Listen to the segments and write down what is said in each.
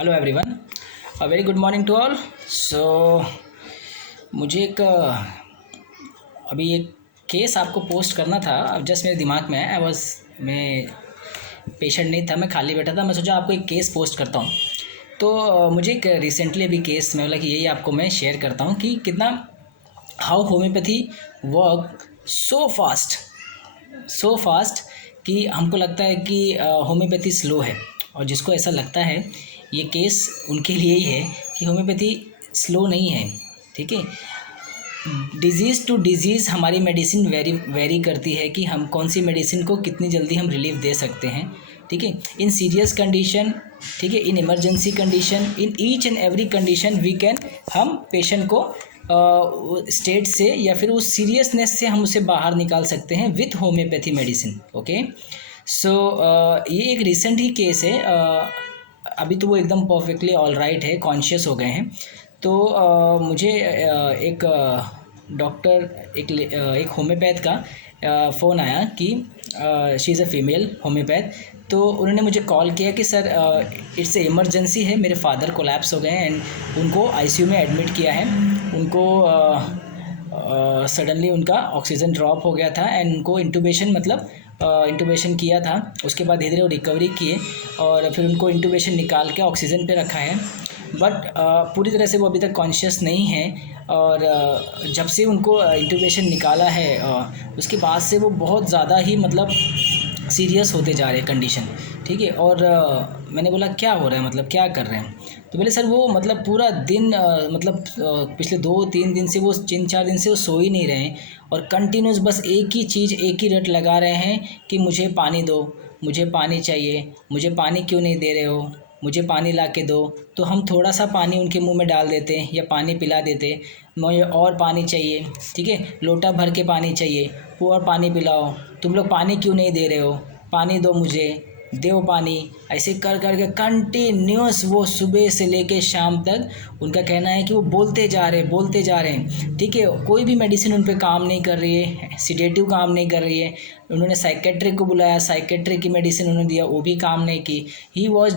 Hello everyone, very good morning to all. So मुझे अभी एक केस आपको पोस्ट करना था। अब जस्ट मेरे दिमाग में है। मैं पेशेंट नहीं था, मैं खाली बैठा था। मैं सोचा आपको एक केस पोस्ट करता हूँ। तो मुझे एक रिसेंटली अभी केस में बोला कि यही आपको मैं शेयर करता हूँ कि कितना how homeopathy work so fast कि हमको लगता है कि होम्योपैथी स्लो है। और जिसको ऐसा लगता है ये केस उनके लिए ही है कि होम्योपैथी स्लो नहीं है। ठीक है, डिज़ीज़ टू डिज़ीज़ हमारी मेडिसिन वेरी करती है कि हम कौन सी मेडिसिन को कितनी जल्दी हम रिलीफ दे सकते हैं। ठीक है, इन सीरियस कंडीशन, ठीक है, in emergency condition, in each and every condition we can हम पेशेंट को स्टेट से या फिर उस सीरियसनेस से हम उसे बाहर निकाल सकते हैं विथ होम्योपैथी मेडिसिन। ओके, सो ये एक रिसेंट ही केस है। अभी तो वो एकदम परफेक्टली ऑल राइट है, कॉन्शियस हो गए हैं। तो मुझे एक डॉक्टर एक होम्योपैथ का फ़ोन आया कि she is a female homeopath. तो उन्होंने मुझे कॉल किया कि सर इट्स ए इमरजेंसी है, मेरे फादर कोलैप्स हो गए हैं एंड उनको आईसीयू में एडमिट किया है। उनको सडनली उनका ऑक्सीजन ड्रॉप हो गया था एंड उनको इंटूबेशन इंटूबेशन किया था। उसके बाद धीरे धीरे वो रिकवरी किए और फिर उनको इंटूबेशन निकाल के ऑक्सीजन पे रखा है। बट पूरी तरह से वो अभी तक कॉन्शियस नहीं है। और जब से उनको इंटूबेशन निकाला है उसके बाद से वो बहुत ज़्यादा ही सीरियस होते जा रहे हैं कंडीशन। ठीक है, और मैंने बोला क्या हो रहा है, क्या कर रहे हैं। तो बोले सर वो पूरा दिन पिछले 2-3 दिन से वो 3-4 दिन से वो सो ही नहीं रहे हैं और कंटिन्यूस बस एक ही चीज़, एक ही रट लगा रहे हैं कि मुझे पानी दो, मुझे पानी चाहिए, मुझे पानी क्यों नहीं दे रहे हो, मुझे पानी ला के दो। तो हम थोड़ा सा पानी उनके मुंह में डाल देते या पानी पिला देते, मुझे और पानी चाहिए। ठीक है, लोटा भर के पानी चाहिए, वो और पानी पिलाओ, तुम लोग पानी क्यों नहीं दे रहे हो, पानी दो, मुझे दो पानी। ऐसे कर कर के कंटिन्यूस वो सुबह से लेके शाम तक उनका कहना है कि वो बोलते जा रहे हैं। ठीक है, कोई भी मेडिसिन उन पे काम नहीं कर रही है, सिडेटिव काम नहीं कर रही है। उन्होंने साइकेट्रिक को बुलाया, साइकेट्रिक की मेडिसिन उन्होंने दिया, वो भी काम नहीं की। ही वॉज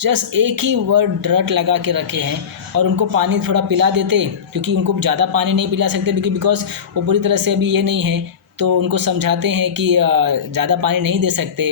जस्ट एक ही वर्ड रट लगा के रखे हैं। और उनको पानी थोड़ा पिला देते, क्योंकि उनको ज़्यादा पानी नहीं पिला सकते बिकॉज वो पूरी तरह से अभी ये नहीं है। तो उनको समझाते हैं कि ज़्यादा पानी नहीं दे सकते,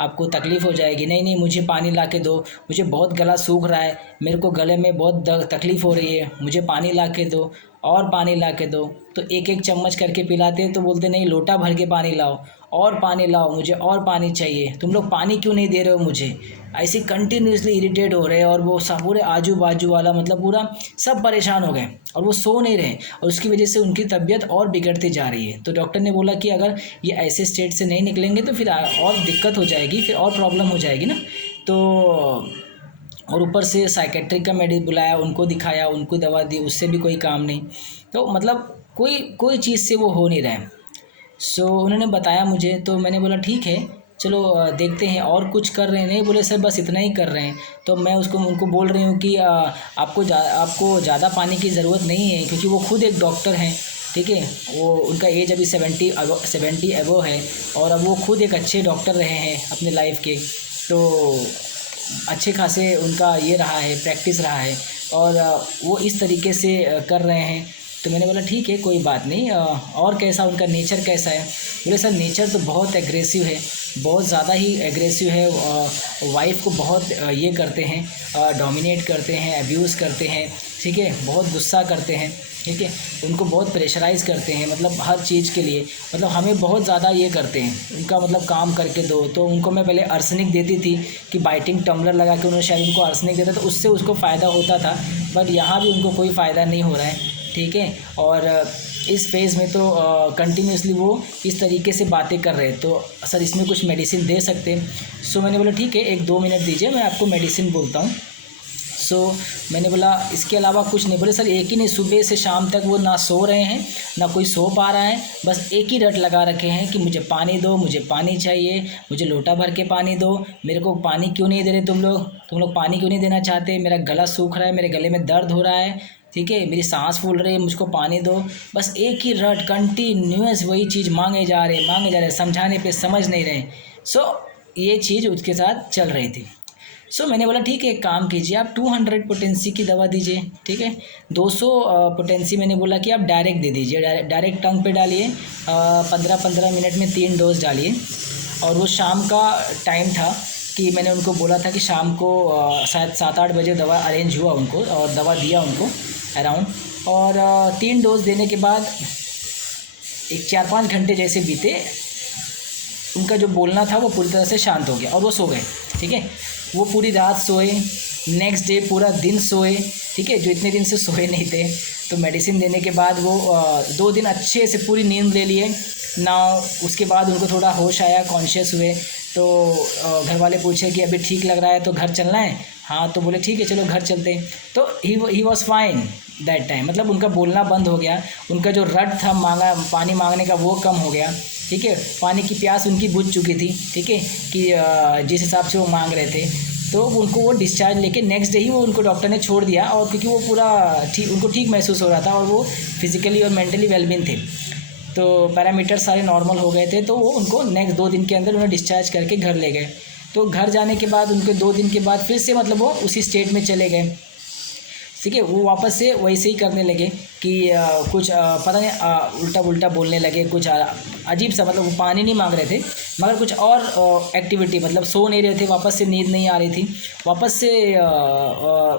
आपको तकलीफ़ हो जाएगी। नहीं, मुझे पानी ला के दो, मुझे बहुत गला सूख रहा है, मेरे को गले में बहुत तकलीफ़ हो रही है, मुझे पानी ला के दो और पानी ला के दो। तो एक एक चम्मच करके पिलाते हैं। तो बोलते नहीं, लोटा भर के पानी लाओ और पानी लाओ, मुझे और पानी चाहिए, तुम लोग पानी क्यों नहीं दे रहे हो मुझे। ऐसे कंटिन्यूसली इरिटेट हो रहे हैं और वो सब पूरे आजू बाजू वाला पूरा सब परेशान हो गए और वो सो नहीं रहे और उसकी वजह से उनकी तबीयत और बिगड़ती जा रही है। तो डॉक्टर ने बोला कि अगर ये ऐसे स्टेट से नहीं निकलेंगे तो फिर और दिक्कत हो जाएगी, फिर और प्रॉब्लम हो जाएगी ना। तो और ऊपर से साइकेट्रिक का मेडिसिन बुलाया, उनको दिखाया, उनको दवा दी, उससे भी कोई काम नहीं। तो कोई चीज़ से वो हो नहीं रहा है। सो उन्होंने बताया मुझे, तो मैंने बोला ठीक है, चलो देखते हैं और कुछ कर रहे हैं। नहीं, बोले सर बस इतना ही कर रहे हैं। तो मैं उनको बोल रही हूँ कि आपको ज़्यादा पानी की ज़रूरत नहीं है, क्योंकि वो खुद एक डॉक्टर हैं। ठीक है, वो उनका एज अभी 70 एबो है और अब वो खुद एक अच्छे डॉक्टर रहे हैं अपने लाइफ के। तो अच्छे खासे उनका ये रहा है, प्रैक्टिस रहा है और वो इस तरीके से कर रहे हैं। तो मैंने बोला ठीक है, कोई बात नहीं। और कैसा उनका नेचर कैसा है। बोले सर नेचर तो बहुत एग्रेसिव है, बहुत ज़्यादा ही एग्रेसिव है। वाइफ को बहुत ये करते हैं, डोमिनेट करते हैं, अब्यूज़ करते हैं। ठीक है, बहुत गुस्सा करते हैं। ठीक है, उनको बहुत प्रेशराइज़ करते हैं, हर चीज़ के लिए हमें बहुत ज़्यादा ये करते हैं। उनका काम करके दो। तो उनको मैं पहले अर्सेनिक देती थी कि बाइटिंग टम्बलर लगा के उन्होंने शायद उनको अर्सेनिक देता, तो उससे उसको फ़ायदा होता था। बट यहाँ भी उनको कोई फ़ायदा नहीं हो रहा है। ठीक है, और इस फेज़ में तो कंटिन्यूसली वो इस तरीके से बातें कर रहे हैं। तो सर इसमें कुछ मेडिसिन दे सकते हैं। सो मैंने बोला ठीक है, 1-2 मिनट दीजिए, मैं आपको मेडिसिन बोलता हूँ। सो मैंने बोला इसके अलावा कुछ नहीं। बोले सर एक ही नहीं, सुबह से शाम तक वो ना सो रहे हैं, ना कोई सो पा रहा है, बस एक ही रट लगा रखे हैं कि मुझे पानी दो, मुझे पानी चाहिए, मुझे लोटा भर के पानी दो। मेरे को पानी क्यों नहीं दे रहे तुम लोग पानी क्यों नहीं देना चाहते, मेरा गला सूख रहा है, मेरे गले में दर्द हो रहा है। ठीक है, मेरी सांस फूल रही है, मुझको पानी दो। बस एक ही रट कंटिन्यूस वही चीज़ मांगे जा रहे, समझाने पे समझ नहीं रहे। सो ये चीज़ उसके साथ चल रही थी। सो मैंने बोला ठीक है, एक काम कीजिए, आप 200 पोटेंसी की दवा दीजिए, ठीक है। 200 पोटेंसी मैंने बोला कि आप डायरेक्ट दे दीजिए, डायरेक्ट टंग पे डालिए, 15-15 मिनट में 3 डोज डालिए। और वो शाम का टाइम था कि मैंने उनको बोला था कि शाम को शायद 7-8 बजे दवा अरेंज हुआ उनको, और दवा दिया उनको अराउंड। और 3 डोज देने के बाद एक 4-5 घंटे जैसे बीते, उनका जो बोलना था वो पूरी तरह से शांत हो गया और वो सो गए, ठीक है। वो पूरी रात सोए, नेक्स्ट डे पूरा दिन सोए, ठीक है, जो इतने दिन से सोए नहीं थे। तो मेडिसिन देने के बाद वो 2 दिन अच्छे से पूरी नींद ले लिए ना। उसके बाद उनको थोड़ा होश आया, कॉन्शियस हुए। तो घर वाले पूछे कि अभी ठीक लग रहा है तो घर चलना है? हाँ, तो बोले ठीक है चलो घर चलते हैं। तो he was fine that time, मतलब उनका बोलना बंद हो गया, उनका जो रट था पानी मांगने का वो कम हो गया, ठीक है। पानी की प्यास उनकी बुझ चुकी थी, ठीक है, कि जिस हिसाब से वो मांग रहे थे। तो उनको वो डिस्चार्ज लेके नेक्स्ट डे ही वो उनको डॉक्टर ने छोड़ दिया, और क्योंकि वो पूरा ठीक, उनको ठीक महसूस हो रहा था और वो फिज़िकली और मेंटली वेलबीन थे, तो पैरामीटर सारे नॉर्मल हो गए थे। तो वो उनको नेक्स्ट 2 दिन के अंदर उन्हें डिस्चार्ज करके घर ले गए। तो घर जाने के बाद उनके 2 दिन के बाद फिर से मतलब वो उसी स्टेट में चले गए, ठीक है। वो वापस से वैसे ही करने लगे कि कुछ पता नहीं उल्टा पुल्टा बोलने लगे, कुछ अजीब सा, मतलब वो पानी नहीं मांग रहे थे मगर कुछ और एक्टिविटी, मतलब सो नहीं रहे थे, वापस से नींद नहीं आ रही थी, वापस से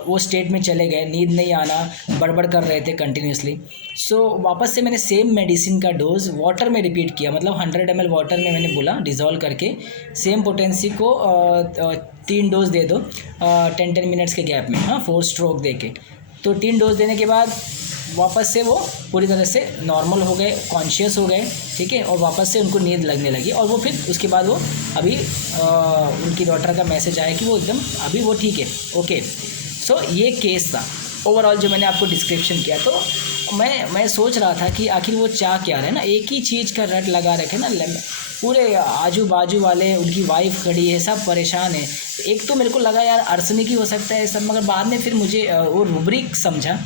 वो स्टेट में चले गए, नींद नहीं आना, बड़बड़ कर रहे थे कंटिन्यूसली। सो वापस से मैंने सेम मेडिसिन का डोज वाटर में रिपीट किया, मतलब 100 ml वाटर में मैंने बोला डिज़ोल्व करके सेम पोटेंसी को 3 डोज दे दो 10-10 मिनट्स के गैप में, हाँ 4 स्ट्रोक दे के। तो 3 डोज देने के बाद वापस से वो पूरी तरह से नॉर्मल हो गए, कॉन्शियस हो गए, ठीक है। और वापस से उनको नींद लगने लगी, और वो फिर उसके बाद वो अभी उनकी डॉक्टर का मैसेज आया कि वो एकदम अभी वो ठीक है, ओके। सो ये केस था ओवरऑल जो मैंने आपको डिस्क्रिप्शन किया। तो मैं सोच रहा था कि आखिर वो चाह क्या रहे ना, एक ही चीज़ का रट लगा रखे ना, पूरे आजू बाजू वाले, उनकी वाइफ खड़ी है, सब परेशान है। एक तो मेरे को लगा यार आर्सेनिक ही हो सकता है सब, मगर बाद में फिर मुझे वो रूब्रिक समझा,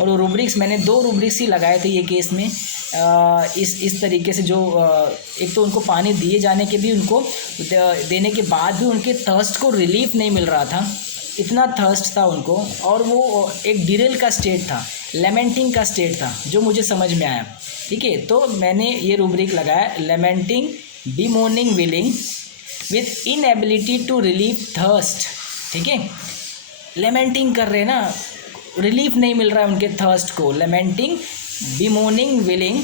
और वो रूब्रिक्स मैंने 2 रूब्रिक्स ही लगाए थे ये केस में। इस तरीके से जो एक तो उनको पानी दिए जाने के भी, उनको देने के बाद भी उनके थर्स्ट को रिलीफ नहीं मिल रहा था, इतना थर्स्ट था उनको, और वो एक डिरेल का स्टेट था, लेमेंटिंग का स्टेट था, जो मुझे समझ में आया, ठीक है। तो मैंने ये रूब्रिक लगाया, lamenting, bemoaning, wailing with inability to relieve thirst, ठीक है। लेमेंटिंग कर रहे हैं ना, रिलीफ नहीं मिल रहा है उनके थर्स्ट को, lamenting, bemoaning, wailing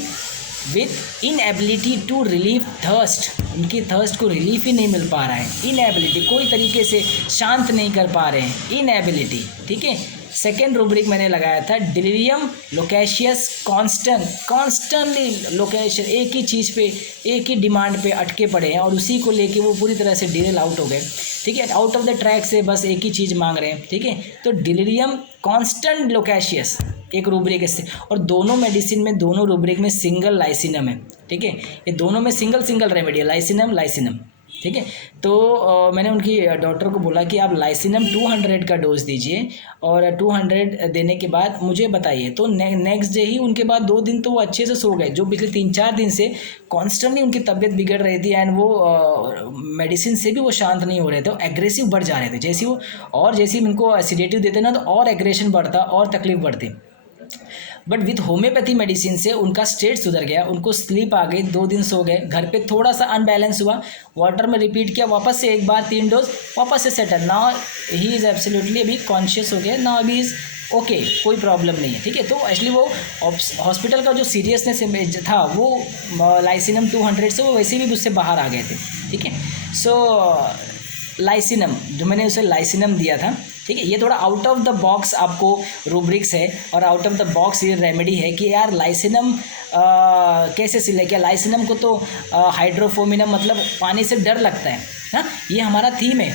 with inability to relieve thirst, उनकी थर्स्ट को रिलीफ ही नहीं मिल पा रहा है, इनएबिलिटी, कोई तरीके से शांत नहीं कर पा रहे हैं, इनएबिलिटी, ठीक है। सेकेंड रूब्रिक मैंने लगाया था डिलीरियम लोकेशियस कॉन्स्टेंटली लोकेशन, एक ही चीज़ पे, एक ही डिमांड पे अटके पड़े हैं और उसी को लेके वो पूरी तरह से डिरेल आउट हो गए, ठीक है, आउट ऑफ द ट्रैक से बस एक ही चीज़ मांग रहे हैं, ठीक है। तो डिलीरियम कॉन्स्टेंट लोकेशियस एक रूब्रिक है, और दोनों मेडिसिन में, दोनों रूब्रिक में सिंगल लाइसिनम है, ठीक है। ये दोनों में सिंगल रेमेडी है, लाइसिनम, ठीक है। तो मैंने उनकी डॉक्टर को बोला कि आप लाइसिनम 200 का डोज दीजिए, और 200 देने के बाद मुझे बताइए। तो नेक्स्ट डे ही उनके बाद 2 दिन तो वो अच्छे से सो गए, जो पिछले 3-4 दिन से कॉन्स्टेंटली उनकी तबीयत बिगड़ रही थी, एंड वो मेडिसिन से भी वो शांत नहीं हो रहे थे, एग्रेसिव बढ़ जा रहे थे। जैसे ही उनको एसिडेटिव देते ना, तो और एग्रेशन बढ़ता और तकलीफ बढ़ती। बट विथ होम्योपैथी मेडिसिन से उनका स्टेट सुधर गया, उनको स्लीप आ गई, 2 दिन सो गए, घर पे थोड़ा सा अनबैलेंस हुआ, वाटर में रिपीट किया, वापस से एक बार 3 डोज, वापस से settle. Now he is absolutely अभी कॉन्शियस हो गया, नाउ अभी इज़ ओके, कोई प्रॉब्लम नहीं है, ठीक है। तो एक्चुअली वो हॉस्पिटल का जो सीरियसनेस था वो लाइसिनम 200 से वो वैसे भी मुझसे बाहर आ गए थे, ठीक है। सो लाइसिनम, जो मैंने उसे लाइसिनम दिया था, ठीक है, ये थोड़ा आउट ऑफ द बॉक्स आपको रूब्रिक्स है, और आउट ऑफ द बॉक्स ये रेमेडी है कि यार लाइसिनम कैसे सिले, क्या लाइसिनम को तो हाइड्रोफोमिनम, मतलब पानी से डर लगता है ना, ये हमारा थीम है,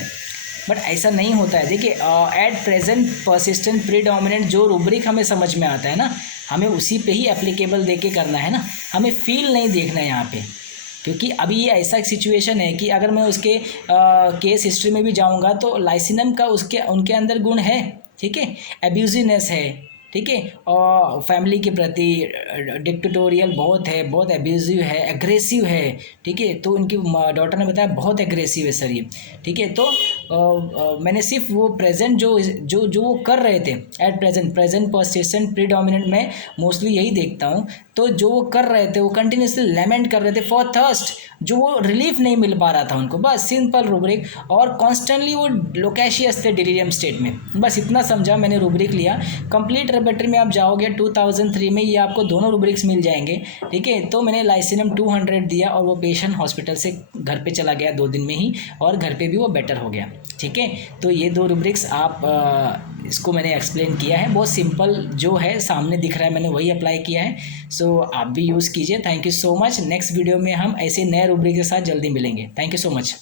बट ऐसा नहीं होता है। देखिए एट प्रेजेंट परसिस्टेंट प्रीडोमिनेंट जो रूब्रिक हमें समझ में आता है ना, हमें उसी पे ही एप्लीकेबल दे के करना है ना, हमें फील नहीं देखना है यहाँ पे, क्योंकि अभी ये ऐसा एक सिचुएशन है कि अगर मैं उसके केस हिस्ट्री में भी जाऊंगा तो लाइसिनम का उनके अंदर गुण है, ठीक है, एब्यूजिवनेस है, ठीक है। और फैमिली के प्रति डिक्टेटोरियल बहुत है, बहुत एब्यूजिव है, एग्रेसिव है, ठीक है। तो उनकी डॉटर ने बताया बहुत एग्रेसिव है सर ये, ठीक है। तो मैंने सिर्फ वो प्रेजेंट जो जो जो वो कर रहे थे एट प्रेजेंट पर्सिस्टेंट प्रीडोमिनेंट में मोस्टली यही देखता हूँ। तो जो वो कर रहे थे वो कंटिन्यूसली लेमेंट कर रहे थे फॉर थर्स्ट, जो वो रिलीफ नहीं मिल पा रहा था उनको, बस सिंपल रूब्रिक। और कॉन्स्टेंटली वो लोकेशियस थे डिलीरियम स्टेट में, बस इतना समझा मैंने रूब्रिक लिया। कंप्लीट रेपर्टरी में आप जाओगे 2003 में ये आपको दोनों रूब्रिक्स मिल जाएंगे, ठीक है। तो मैंने लाइसिनम 200 दिया और वो पेशेंट हॉस्पिटल से घर पे चला गया 2 दिन में ही, और घर पे भी वो बेटर हो गया, ठीक है। तो ये 2 रूब्रिक्स आप इसको मैंने एक्सप्लेन किया है, बहुत सिंपल जो है सामने दिख रहा है मैंने वही अप्लाई किया है। सो आप भी यूज़ कीजिए। Thank you so much. Next video में हम ऐसे नए रूब्रिक के साथ जल्दी मिलेंगे। Thank you so much.